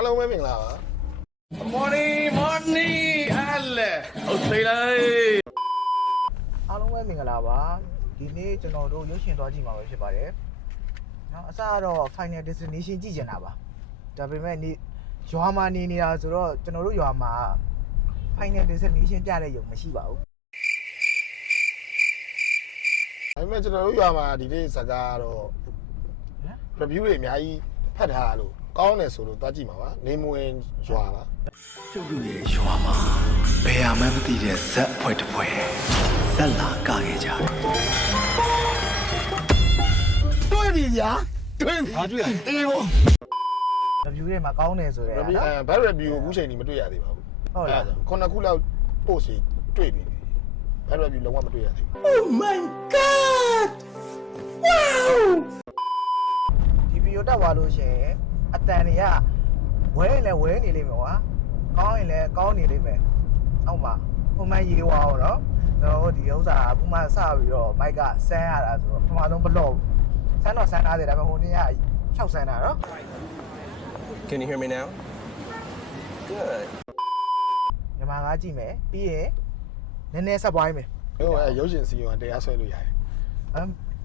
အားလုံးပဲမင်္ဂလာပါ Morning အားလေဟုတ်သေးလားအားလုံးပဲမင်္ဂလာပါဒီနေ့ကျွန်တော်တို့ရုပ်ရှင်သွားကြည့်မှာပဲဖြစ်ပါတယ်เนาะအစကတော့ Final Destination ကြည့်ကျင်တာပါဒါပေမဲ့နေ့ရွာမှာနေနေတာဆိုတော့ကျွန်တော်တို့ရွာမှာ Final Destination ပြတဲ့ရုံမရှိပါဘူးဒါပေမဲ့ကျွန်တော်တို့ရွာမှာဒီနေ့စကားတော့ review တွေအများကြီးဖတ်ထားလို့ကောင်းတယ်ဆိုလို့သွားကြည့်မှာပါနေမဝင်ရွာပါကျုပ်တို့ရဲ့ရွာမှာဘယ်မှမသိတဲ့ဇက်ဖွဲ့တစ်ဖွဲ့ဇက်လာကခဲ့ကြတယ်တွေ့ပြီဗျာတွေ့ပြီဟာတွေ့ရတယ်အေးဘော review တွေမှာကောင်းတယ်ဆိုတော့ review ဘတ် review ကိုအခုချိန်ကြီးမတွေ့ရသေးပါဘူးဟုတ်လားခုနှစ်ခုလောက် post တွေ့ပြီဘတ် review လုံးဝမတွေ့ရသေးဘူး Oh my god wow ဒီဗီဒီယိုတက်သွားလို့ရှိရင်အတန်တွေကဝဲရင်လည်းဝဲနေလိမ့်မယ်ကွာကောင်းရင်လည်းကောင်းနေလိမ့်မယ်ဟုတ်မှာပုံမှန်ရေးသွားအောင်နော်ကျွန်တော်တို့ဒီဥစ္စာအခုမှစပြီးတော့မိုက်ကဆန်းရတာဆိုတော့ပထမဆုံးဘလော့ဆန်းတော့ဆန်းထားတယ်ဒါပေမဲ့ဟိုနေ့က6ဆန်းတာနော် Can you hear me now Good မြန်မာကားကြည့်မယ်ပြီးရင်နည်းနည်းဆက်ပွားမယ် ဟိုရုပ်ရှင်စီရင်တရားဆွဲလို့ရတယ်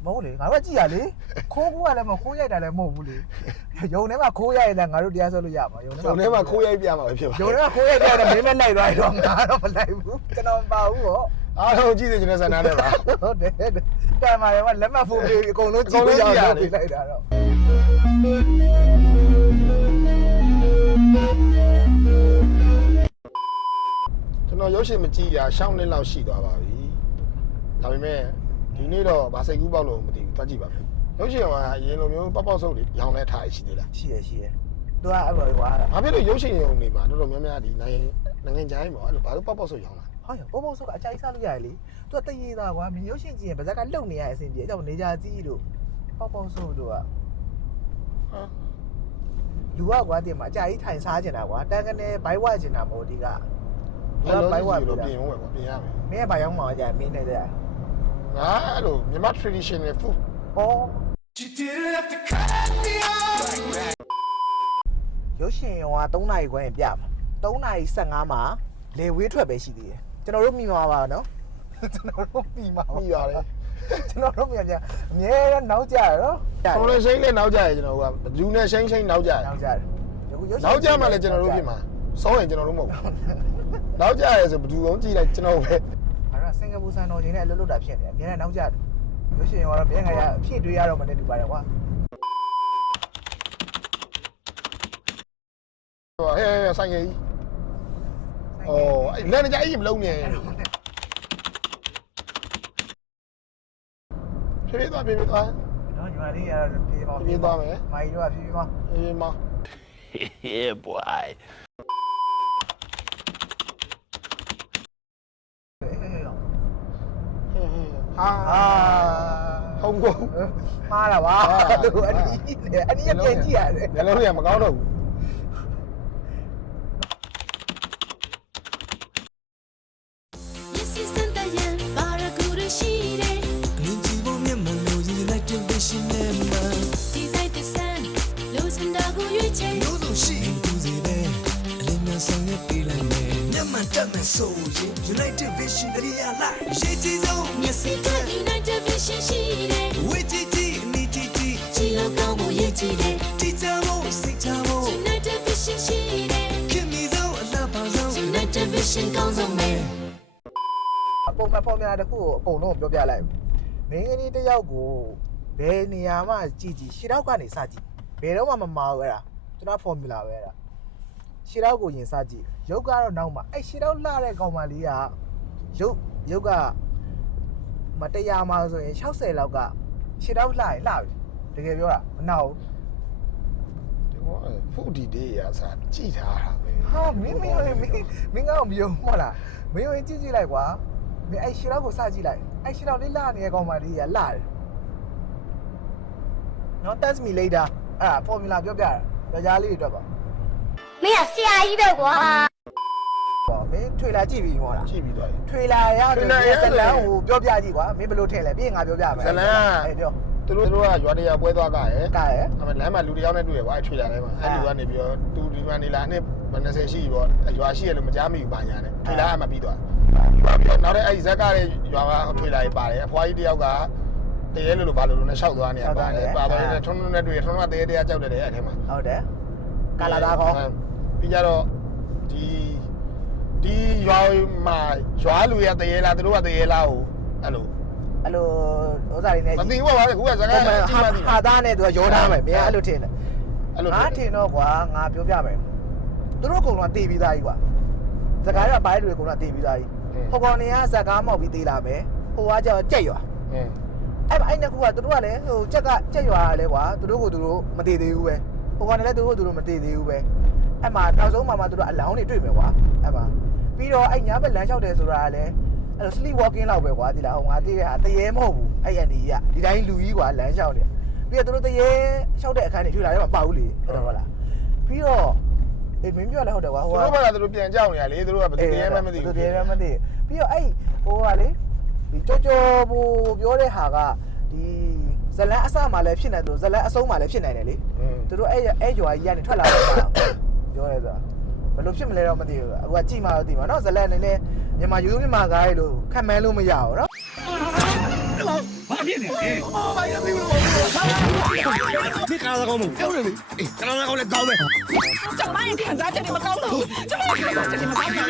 မဟုတ်လေငါတို့ကကြည့်ရလေခိုးကူကလည်းမခိုးရိုက်တာလည်းမဟုတ်ဘူးလေယုံထဲမှာခိုးရိုက်ရင်လည်းငါတို့တရားဆွဲလို့ရမှာယုံထဲမှာခိုးရိုက်ပြမှာပဲဖြစ်ပါယုံထဲမှာခိုးရိုက်ပြတယ်မင်းမဲ့လိုက်သွားတော့ငါတော့မလိုက်ဘူးကျွန်တော်မပါဘူးဟောအားလုံးကြည့်နေကျွန်တော်ဆန္ဒနဲ့ပါဟုတ်တယ်တာမာရောလက်မှတ်ဖို့ပြီးအကုန်လုံးကြည့်လို့ရပြီလိုက်တာတော့ကျွန်တော်ရုပ်ရှင်မကြည့်ရရှောင်းနှစ်လောက်ရှိသွားပါပြီဒါပေမဲ့ဒီနေ့တော့ဗာစိတ်ကူးပေါက်လို့မသိဘူးတွားကြည့်ပါမယ်ရုပ်ရှင်ကအရင်လိုမျိုးပေါက်ပေါက်ဆုပ်တွေရောင်းလဲထားရရှိသေးလားရှိရသူကအဲ့လိုကွာဘာဖြစ်လို့ရုပ်ရှင်ရုံတွေမှာတော်တော်များများဒီနိုင်ငံခြားရေးမှာအဲ့လိုဘာလို့ပေါက်ပေါက်ဆုပ်ရောင်းလာဟုတ်ရပေါက်ပေါက်ဆုပ်ကအကြိုက်စားလို့ရတယ်လေသူကတရေသားကွာမြင်ရုပ်ရှင်ကြည့်ရင်ဗဇက်ကလှုပ်နေရအဆင်ပြေအကြောင်းနေကြကြီးတို့ပေါက်ပေါက်ဆုပ်တို့ကလူကကွာတင်မှာအကြိုက်ထိုင်စားကျင်တာကွာတန်းကနေဘိုက်ဝကျင်တာမဟုတ်ဒီကလူကဘိုက်ဝလို့ပြင်ဦးမယ်ကွာပြင်ရမယ်မင်းကဘာရောက်မှာကြာမင်းနဲ့ကြာငါအဲ့လိုမြန်မာ traditional food ဩရုပ်ရှင်ရောက3နာရီခွဲရင်ပြမှာ3နာရီ15မှာလေဝေးထွက်ပဲရှိသေးတယ်ကျွန်တော်တို့မိမှာပါနော်ကျွန်တော်တို့မိမှာမိပါတယ်ကျွန်တော်တို့မိကြအမြဲတမ်းနောက်ကြရနော်ကိုလိုရှိန်နဲ့နောက်ကြရကျွန်တော်ကဘလူးနဲ့ရှိန်နောက်ကြရနောက်ကြတယ်နောက်ကြမှလည်းကျွန်တော်တို့ဖြစ်မှာစောရင်ကျွန်တော်တို့မဟုတ်ဘူးနောက်ကြရဆိုဘလူးကုန်းကြည့်လိုက်ကျွန်တော်ပဲအဲ့ဒါစင်ကာပူစံတော်ချင်းနဲ့အလုပ်လုပ်တာဖြစ်နေအမြဲတမ်းနောက်ကြတယ်ရုပ်ရှင်ရောတော့ဘယ်ငါရအဖြစ်တွေးရတော့မနဲ့တူပါတယ်ကွာဟဲ့ဆိုင်ကြီးဩအဲ့လက်နေကြကြီးမလုံးနဲ့ဖြည်းသွားနော်ညီမလေးရပြေးပါပြေးသွားမယ်မိုင်းတို့ကပြေးပါအေးမ yeah boy ဟုံးကုန်မှားတာပါသူအနီးပြန်ကြည့်ရတယ်ညလုံးတွေကမကောင်းတော့ဘူးSo United Vision ကလေးရလိုက်ရေးကြည့်ဆုံးမျက်စိက United Vision ရှိတယ်ဝေးကြည့်ကြည့်မိကြည့်ကြည့်ကြည်လောက်ကောင်းဖို့ရေးကြည့်တယ်ကြည်ကြဖို့စိတ်ချဖို့ United Vision ရှိတယ်ခင်မီဆုံးအလားပါဆုံး United Vision ကောင်းဆုံးပဲအပေါ်မှာပေါ်များတစ်ခုကိုအကုန်လုံးပြောပြလိုက်မင်းကလေးတယောက်ကိုဘယ်နေရာမှကြည့်ရှေ့တော့ကနေစကြည့်ဘယ်တော့မှမမာဘူးအဲ့ဒါကျွန်တော် formula ပဲအဲ့ဒါရှေ့တော့ကိုရင်စကြည့်ရုပ်ကတော့နောက်မှာအဲ့ရှေ့တော့လှတဲ့ကောင်မလေးကရုပ်ကမတရားမှဆိုရင်60လောက်ကရှေ့တော့လှရင်လှပြီတကယ်ပြောတာမနာဘူးဒီဟောဖူဒီဒေးရစားကြည့်ထားတာပဲဟာမင်းကတော့မယုံမလားမယုံရင်ကြည့်လိုက်ကွာမင်းအဲ့ရှေ့တော့ကိုစကြည့်လိုက်အဲ့ရှေ့တော့လေးလှနေတဲ့ကောင်မလေးကလှတယ်နော် test me later အဲ့ formula ပြောပြတာယောက်ျားလေးတွေအတွက်ပါမင်းကဆရာကြီးပဲကွာမင်းထွေလာကြည့်ပြီးဟောလားကြည့်ပြီးသွားပြီထွေလာရဇလန်းကိုပြောပြကြည့်ကွာမင်းဘယ်လိုထည့်လဲပြီးရင်ငါပြောပြမယ်ဇလန်းအေးပြော သူတို့ကရွာတရာပွဲသွားကရယ် ကဲ အဲ့မဲ့လမ်းမှာလူတယောက်နဲ့တွေ့ရကွာအဲ့ထွေလာထဲမှာအဲ့လူကနေပြီးတော့သူဒီမှာနေလာနှစ်20ရှိပြီပေါ့ရွာရှိရလို့မကြားမိဘူးဘာညာနဲ့ထွေလာအမှပြီးသွားပြီးတော့နောက်တဲ့အဲ့ဇက်ကလည်းရွာကထွေလာရေးပါတယ်အဖွားကြီးတယောက်ကတရေလို့ဘာလို့နဲ့ရှောက်သွားနေရပါတယ်ပါတော့ထုံးနဲ့တွေ့ထုံးကတရေတရားကြောက်တယ်အဲ့ထဲမှာ ဟုတ်တယ်ကာလာသားကော ပြီးကြတော့ဒီရွာမှာရွာလူရတရေလားသူတို့ကတရေလားကိုအဲ့လို ဥစားရင်းနဲ့ မသိဘူးပါခုကစကားကြီးမှသိ ဟာသားနဲ့သူကရောထားမယ်မင်းအဲ့လိုထင်တယ် အဲ့လို ငါထင်တော့ကွာငါပြောပြမယ်သူတို့အကုန်လုံးတေးပြီးသားကြီးကွာစကားရပိုင်းတွေအကုန်လုံးတေးပြီးသားကြီးဟိုကောင်နေကစကားမောက်ပြီးတေးလာမယ်ဟိုကကျတော့ကြက်ရွာအဲ့နှစ်ခုကသူတို့ကလည်းဟိုကြက်ရွာလဲကွာသူတို့ကသူတို့မတေးသေးဘူးပဲဟိုကောင်လည်းသူတို့မတေးသေးဘူးပဲအဲ့မှာနောက်ဆုံးမှာသူတို့အလောင်းတွေတွေ့မယ်ကွာအဲ့မှာပြီးတော့အဲ့ညာဘက်လမ်းလျှောက်တယ်ဆိုတာကလည်းအဲ့လို sleep walking လောက်ပဲကွာဒီလားဟိုငါတေးရတရေမဟုတ်ဘူးအဲ့ရနေကြီးကဒီတိုင်းလူကြီးကွာလမ်းလျှောက်တယ်ပြီးတော့သူတို့တရေလျှောက်တဲ့အခန်းတွေထွေလာထဲမှာပါဘူးလေအဲ့တော့ဟုတ်လားပြီးတော့အေးမင်းပြောလည်းဟုတ်တယ်ကွာဟို သူတို့ဘာသာသူတို့ပြန်ကြောက်နေရလေသူတို့ကဘယ်သူတည်းမှမသိဘူး သူတည်းမှမသိပြီးတော့အဲ့ဟိုကလေဒီကြောဘူပြောတဲ့ဟာကဒီဇလန်အစမှာလည်းဖြစ်နေတယ်ဇလန်အဆုံးမှာလည်းဖြစ်နိုင်တယ်လေသူတို့အဲ့ရွာကြီးကနေထွက်လာတော့ပြောရဲဆိုတာဘယ်လိုဖြစ်မလဲတော့မသိဘူးအခုကကြည့်မှတော့သိမှာနော်ဇလန်အနေနဲ့မြန်မာရိုးရိုးမြန်မာကားတွေလို့ခံမှန်းလို့မရဘူးနော် ဘာဖြစ်နေလဲဒီကားကောင်းမပြောနေလေအေးကားကောင်းလည်းကောင်းပဲ ကျမရဲ့ခံစားချက်တွေမကောင်းတော့ကျမရဲ့ခံစားချက်တွေမကောင်းတော့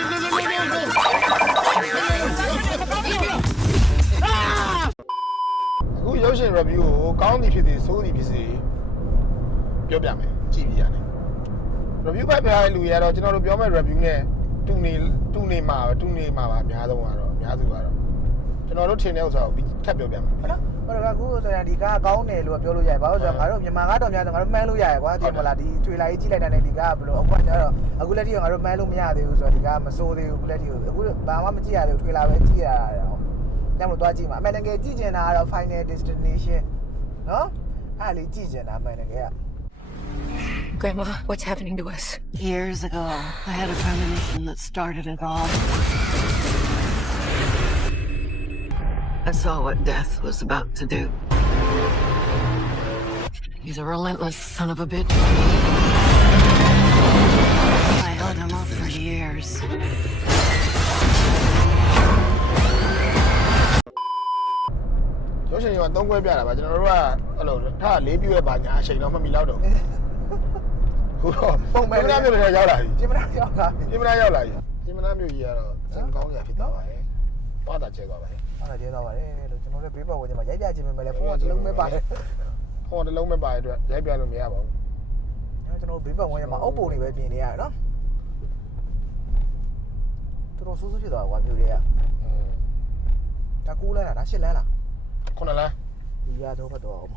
အခုရုပ်ရှင် review ကိုကောင်းသည်ဖြစ်သည်ဆိုးသည်ဖြစ်စေပြောပြမယ်ကြည့်ပြရတယ် review ဖတ်ပြရတဲ့လူတွေကတော့ကျွန်တော်တို့ပြောမဲ့ review နဲ့တူနေမှာပါအများဆုံးကတော့အများစုကတော့ကျွန်တော်တို့ထင်တဲ့ဥစ္စာကိုထပ်ပြောပြမယ် ဟုတ်နော်ဘာလို့ကအခုဆိုရင်ဒီကားကောင်းတယ်လို့ပြောလို့ရတယ်ဘာလို့ဆိုတော့ငါတို့မြန်မာကားတော်များဆိုငါတို့မှန်းလို့ရတယ်ကွာဒီမလားဒီထွေလာကြီးကြည့်လိုက်တဲ့ဒီကားဘယ်လိုအခုကျတော့အခုလက်ထိကငါတို့မှန်းလို့မရသေးဘူးဆိုတော့ဒီကားမစိုးသေးဘူးအခုလက်ထိကိုအခုဘာမှမကြည့်ရသေးဘူးထွေလာပဲကြည့်ရတာတော့ညမလို့တွားကြည့်မှာအမှန်တကယ်ကြည့်ကျင်တာကတော့ Final Destination နော်အဲ့လေးကြည့်ကျင်တာအမှန်တကယ်က Grandma, what's happening to us? Years ago, I had a premonition that started it all. I saw what death was about to do. He's a relentless son of a bitch. I held him off for years. ရုပ်ရှင်က3ခွဲပြတာပါကျွန်တော်တို့ကအဲ့လိုထား4ပြည့်ရဲ့ဘာညာအချိန်တော့မမီတော့ခုတော့ပုံမှန်မျိုးတွေရောက်လာပြီ ပြင်မလားရောက်လာပြီ ပြင်မနာရောက်လာပြီပြင်မနာမျိုးကြီးကတော့စင်ကောင်းရဖြစ်သွားပါတယ်။ဘာသာကျဲသွားပါတယ် ဟုတ်တယ်ကျဲသွားပါတယ်လို့ကျွန်တော်တို့ဘေးပတ်ဝန်းကျင်မှာရိုက်ပြခြင်းပဲလေဖုန်းကတစ်လုံးပဲပါတယ် ။ဟောတစ်လုံးမပါတဲ့အတွက်ရိုက်ပြလို့မရပါဘူး ကျွန်တော်ဘေးပတ်ဝန်းကျင်မှာအုပ်ပုံတွေပဲပြင်နေရတယ်နော်တော်ဆိုးဆိုးဖြစ်သွားကွာမျိုးတွေကဒါကူးလန်းလားဒါရှစ်လန်းလား ။ခုနလား ဒီရတော့ဖတ်တော့အောင်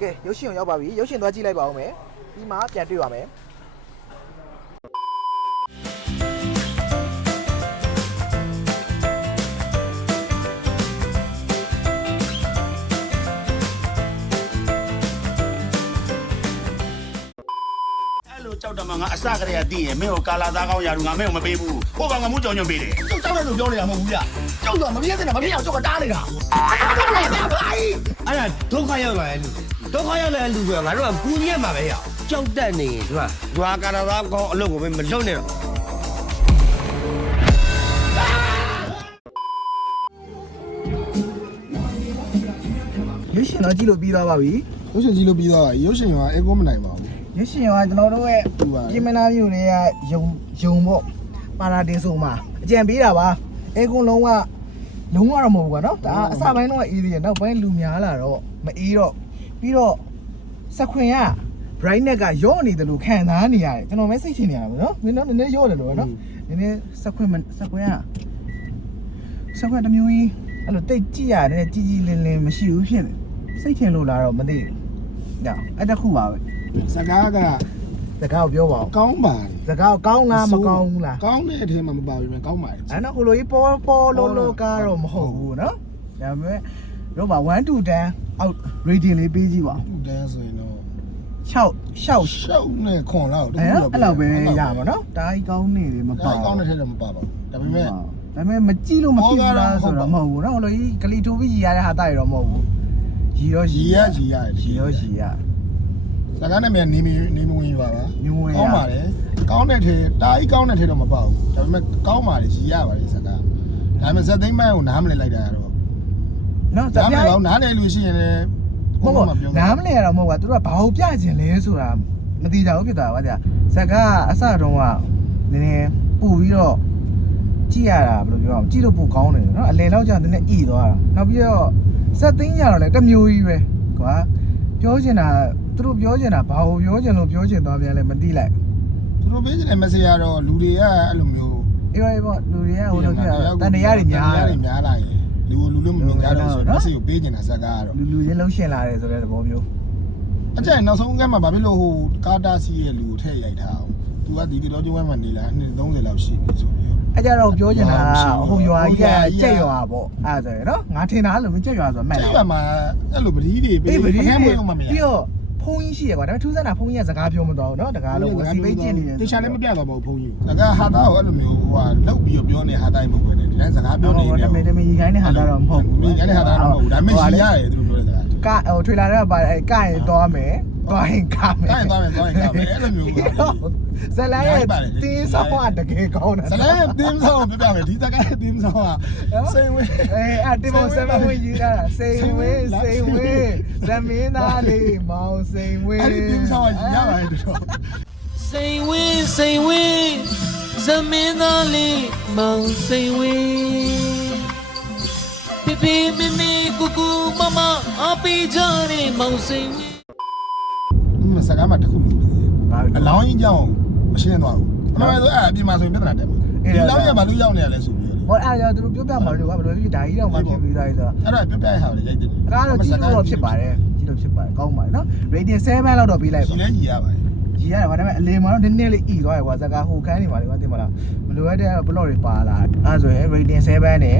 ကဲရုပ်ရှင်ရောက်ပါပြီရုပ်ရှင်သွားကြည့်လိုက်ပါဦးမယ်ပြီးမှပြန်တွေ့ပါမယ်ကြောက်တယ်မှာငါအစကတည်းကသိရင်မင်းကိုကာလာသားကောင်းရာလူငါမင်းကိုမပေးဘူးဟိုကောင်ကမှုကြောင်ညွန့်ပေးတယ် ကြောက်တယ်လို့ပြောနေတာမဟုတ်ဘူးဗျကြောက်တော့မပြည့်တဲ့မပြည့်အောင်ကြောက်ကတားနေတာ အဲ့ဒါဒုက္ခရောက်လာတဲ့လူဒုက္ခရောက်လာတဲ့လူကငါတို့ကကူညီရမှာပဲရကြောက်တတ်နေဒီမှာရွာကာရာသားကောင်းအလုပ်ကိုမလုပ်နဲ့တော့ ရုပ်ရှင်တော့ကြည့်လို့ပြီးသွားပါပြီ ။ရုပ်ရှင်ကြည့်လို့ပြီးသွားပါပြီ။ရုပ်ရှင်ကအဲကိုမနိုင်ပါဘူး ရုပ်ရှင်ကကျွန်တော်တို့ရဲ့ပြင်မနာမျိုးတွေကယုံပေါ့ပါလာတင်ဆိုမှာအကြံပေးတာပါအဲကုန်းလုံးဝတော့မဟုတ်ဘူးကွာနော်ဒါအစပိုင်းတော့အေးသေးတယ်နောက်ပိုင်းလူများလာတော့မအေးတော့ပြီးတော့စခွင်က brightness ကရော့နေတယ်လို့ခံစားနေရတယ်ကျွန်တော်ပဲစိတ်ချနေရတာပဲနော်နည်းနည်းရော့တယ်လို့နော်နည်းနည်းစခွင်တစ်မျိုးကြီးအဲ့လိုတိတ်ကြည့်ရတယ်ကြီးကြီးလင်းလင်းမရှိဘူးဖြစ်တယ်စိတ်ချလို့လာတော့မသိဘူးဒါအဲ့တခုပါပဲ ။စကားက စကားကိုပြောပါဦး ကောင်းပါတယ် စကားကောင်းလားမကောင်းဘူးလား ။ကောင်းတဲ့အထက်မှာမပါဘူးပဲကောင်းပါတယ် အဲ့တော့ကိုလိုကြီးပေါ်လို့ကားတော့မဟုတ်ဘူးနော်ဒါပေမဲ့တို့ပါ1 to 10 out rating လေးပေးကြည့်ပါ ။ဟုတ်တယ်ဆိုရင်တော့ ရှောက် ရှောက်နဲ့ခွန်လောက် အဲ့လောက်ပဲရပါတော့တာကြီးကောင်းနေတယ်မပါ ကောင်းတဲ့ထက်တော့မပါပါဘူး။ဒါပေမဲ့ ဒါပေမဲ့မကြည့်လို့မဖြစ်ဘူးလားဆိုတော့မဟုတ်ဘူးနော်ဟိုလိုကြီးကလီတိုပြီးရီရတဲ့ဟာတိုက်ရောမဟုတ်ဘူးရီရောရီရရီရောရီရ စကားနဲ့မြန်နေမဝင်ပါပါ နေမဝင်ရ ကောင်းပါတယ်ကောင်းတဲ့ထဲတာကြီးကောင်းတဲ့ထဲတော့မပေါ့ဘူးဒါပေမဲ့ကောင်းပါတယ်ရီရပါတယ်စကားဒါပေမဲ့ဇက်သိမ်းမိုင်းကိုနားမလည်လိုက်တာကတော့ နော်ဇ နား က် မ ပြား လည်တော့နားလည်လို့ရှိရင်လည်း မဟုတ်ဘူးနားမလဲရတော့မဟုတ်ပါသူတို့ကဘာလို့ပြကျင်လဲဆိုတာမသိကြဘူးဖြစ်သွားတာဗျာဇက်ကအစတုန်းကနည်းနည်းပူပြီးတော့ကြည့်ရတာဘယ်လိုပြောအောင်ကြည့်လို့ပိုကောင်းတယ်နော်အလယ်လောက်ကျနည်းနည်းဣသွားတာနောက်ပြီးတော့ဇက်သိန်းရတော့လည်းတစ်မျိုးကြီးပဲကွာပြောချင်တာသူတို့ပြောချင်တာဘာလို့ပြောချင်လို့ပြောချင်သွားပြန်လဲမသိလိုက် သူတို့ပေးတဲ့ message ကတော့လူတွေကအဲ့လိုမျိုး အေးပါပေါ့လူတွေကဟိုလိုပြတန်တရားတွေများတယ် များလာရင်လူမမြင်ကြတော့ဆို message ကိုပေးနေတာဇက်ကတော့ လူချင်းလှုပ်ရှင်လာတယ်ဆိုတဲ့သဘောမျိုး အကျဉ်းနောက်ဆုံးကမှဘာဖြစ်လို့ဟိုကာတာစီရဲ့လူကိုထည့်ရိုက်ထားအောင်သူကဒီတော်ကျိုးဝဲမှာနေလာနှစ်30လောက်ရှိပြီဆိုပြီးတော့ အဲ့ကြတော့ပြောချင်တာဟိုရွာကြီးကကြက်ရွာပေါ့အဲ့ဒါဆိုရင်နော်ငါထင်တာလို့ကြက်ရွာဆိုမှန် ကျ တာ က်ရွာမှာအဲ့လိုပတိတွေပေး အေးဗဒီ ခန်းမွေးလို့မမြင် ပြီးတော့ဖုန်းကြီးရှိရကွာဒါပေမဲ့ထူးဆန်းတာဖုန်းကြီးကစကားပြောမသွားဘူးနော်တကားလုံးစီပိတ်ကျင်နေတယ် တခြားလည်းမပြတော့ပါဘူးဖုန်းကြီးစကားဟာတာကိုအဲ့လိုမျိုးဟိုကလောက်ပြီးပြောနေဟာတိုင်းမဟုတ်ဘူးဒီတိုင်းစကားပြောနေတယ် တမင်ရီခိုင်းတဲ့ဟာတော့မဟုတ်ဘူး မြင်ရတဲ့ဟာတာတော့မဟုတ်ဘူးဒါပေမဲ့ရတယ်သူတို့ပြောတဲ့စကား ကဟိုထွေလာတော့ပါကရင်သွားမယ်သွားရင်ကမယ် တိုင်းသွားမယ်အဲ့လိုမျိုး ဇလန်ရဲ့တင်းဆောင်ကတကယ်ကောင်းတယ် ဇလဲတင်းဆောင်ပြပြမယ်ဒီစကားတင်းဆောင်ကစိန်ဝင် အဲ့တင်မော7ဝင်ယူတာစိန်ဝင်ဇမင်းသားလေးမောင်စိန်ဝင် အဲ့ဒီတင်းဆောင်ကရပါတယ်တို့ စိန်ဝင်းဇမင်းသားလေးမောင်စိန်ဝင်းပြပြမမေကူကူမမအပီကြတဲ့မောင်စိန်ဝင်း စကားမှတစ်ခုလို့အလောင်းကြီးကြောင်းမရှင်းသွားဘူးအမှန်ဆိုအဲ့အပြင်မှာဆိုရင်ပြဿနာတက်မှာဒီလောင်းရမှာလူရောက်နေရလဲဆိုပြီး ဟောအဲ့ဒါသူတို့ပြောပြမှာလို့ကဘယ်လိုဖြစ်ဒါကြီးတော့မှဖြစ်ပြီးသားဆိုတော့ အဲ့တော့ပြပြဟာလေရိုက်တယ် ကားတော့ကြည့်လို့တော့ဖြစ်ပါတယ်ကြည့်လို့ဖြစ်ပါတယ်ကောင်းပါတယ်နော် rating 7လောက်တော့ပေးလိုက်ပါ ကြီးလဲကြီးရပါတယ် ကြီးရတယ်ဗာဒါပေမဲ့အလင်မှာတော့နည်းနည်းလေးဣသွားရကွာဇကာဟိုခန်းနေပါလေကွာသိမလားမလိုရတဲ့ဘလော့တွေပါလာအဲ့ဆိုရင် rating 7နဲ့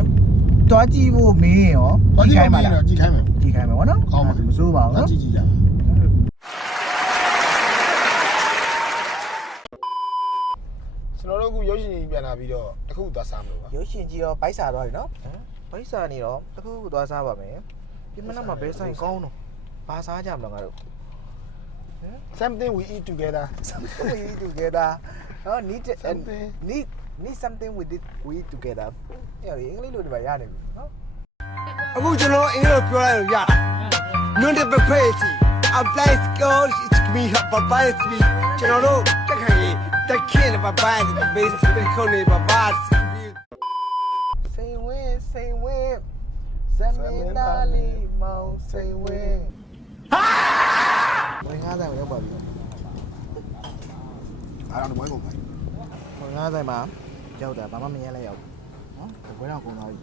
တွားကြည့်ဖို့မင်းရောကြည့်ခိုင်းပါလား ကြည့်ခိုင်းမယ် ကြည့်ခိုင်းမယ်ဗောနော်ကောင်းပါမစိုးပါဘူးနော် ကြည့်ကြပါကျွန်တော်တို့ကရုပ်ရှင်ကြီးပြန်လာပြီးတော့တခုသွားစားမလို့ပါ ရုပ်ရှင်ကြီးတော့ဘိုက်စာသွားပြီနော်ဘိုက်စာနေတော့တခုခုသွားစားပါမယ်ဒီမနက်မှာဘဲဆိုင်ကောင်းတော့ဘာစားကြမလဲငါတို့ something we eat together something we eat together need something we eat together အဲ့ဒီအင်္ဂလိပ်လိုဒီမှာရနေပြီနော် အခုကျွန်တော်အင်္ဂလိပ်ပြောလိုက်လို့ရ non the crazy apply skills it's me papa it's me ကျွန်တော်တို့တက်ခိုင်ရေးတက်ခင်းပပ base ခုန်နေပပ စိန်ဝင်းဇမင်းသားလေးမောင်စိန်ဝင်းဝင်ကားဆိုင်ရောက်ပါပြီ အားလုံးဝိုင်းကုန်ပါ ဝင်ကားဆိုင်မှာရောက်တာဘာမှမရလဲရောက်နော်ဘယ်တော့ကုန်သွားပြီ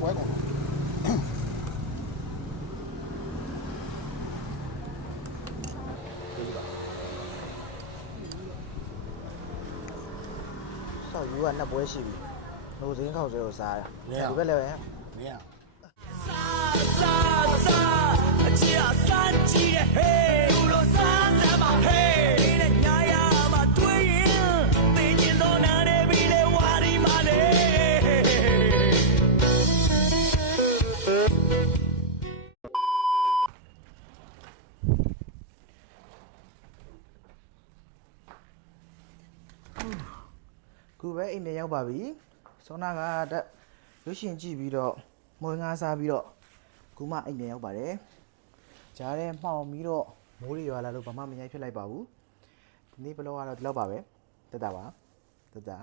ဝိုင်းကုန် ဆောက်ယူကနှစ်ပွဲရှိပြီလိုစင်းခောက်စဲကိုစားတာဒီဘက်လည်းပဲ မင်း အချစ်အစကြည့်ရဲ့ဟေးလူလိုစားစမ်းပါဟေးဒီနဲ့ညာရမှာတွေ့ရင်သိကျင်တော့နာနေပြီလေဝါဒီမလေးခုပဲအိမ်ထဲရောက်ပါပြီဆောနာကတက်ရုပ်ရှင်ကြည့်ပြီးတော့မွေးငါးစားပြီးတော့ခုမှအိမ်ထဲရောက်ပါတယ်ကြားထဲမှောင်ပြီးတော့မိုးတွေရွာလာလို့ဘာမှမရိုက်ဖြစ်လိုက်ပါဘူးဒီနေ့ဘလော့ကတော့ဒီလောက်ပါပဲတက်တာပါတက်တာ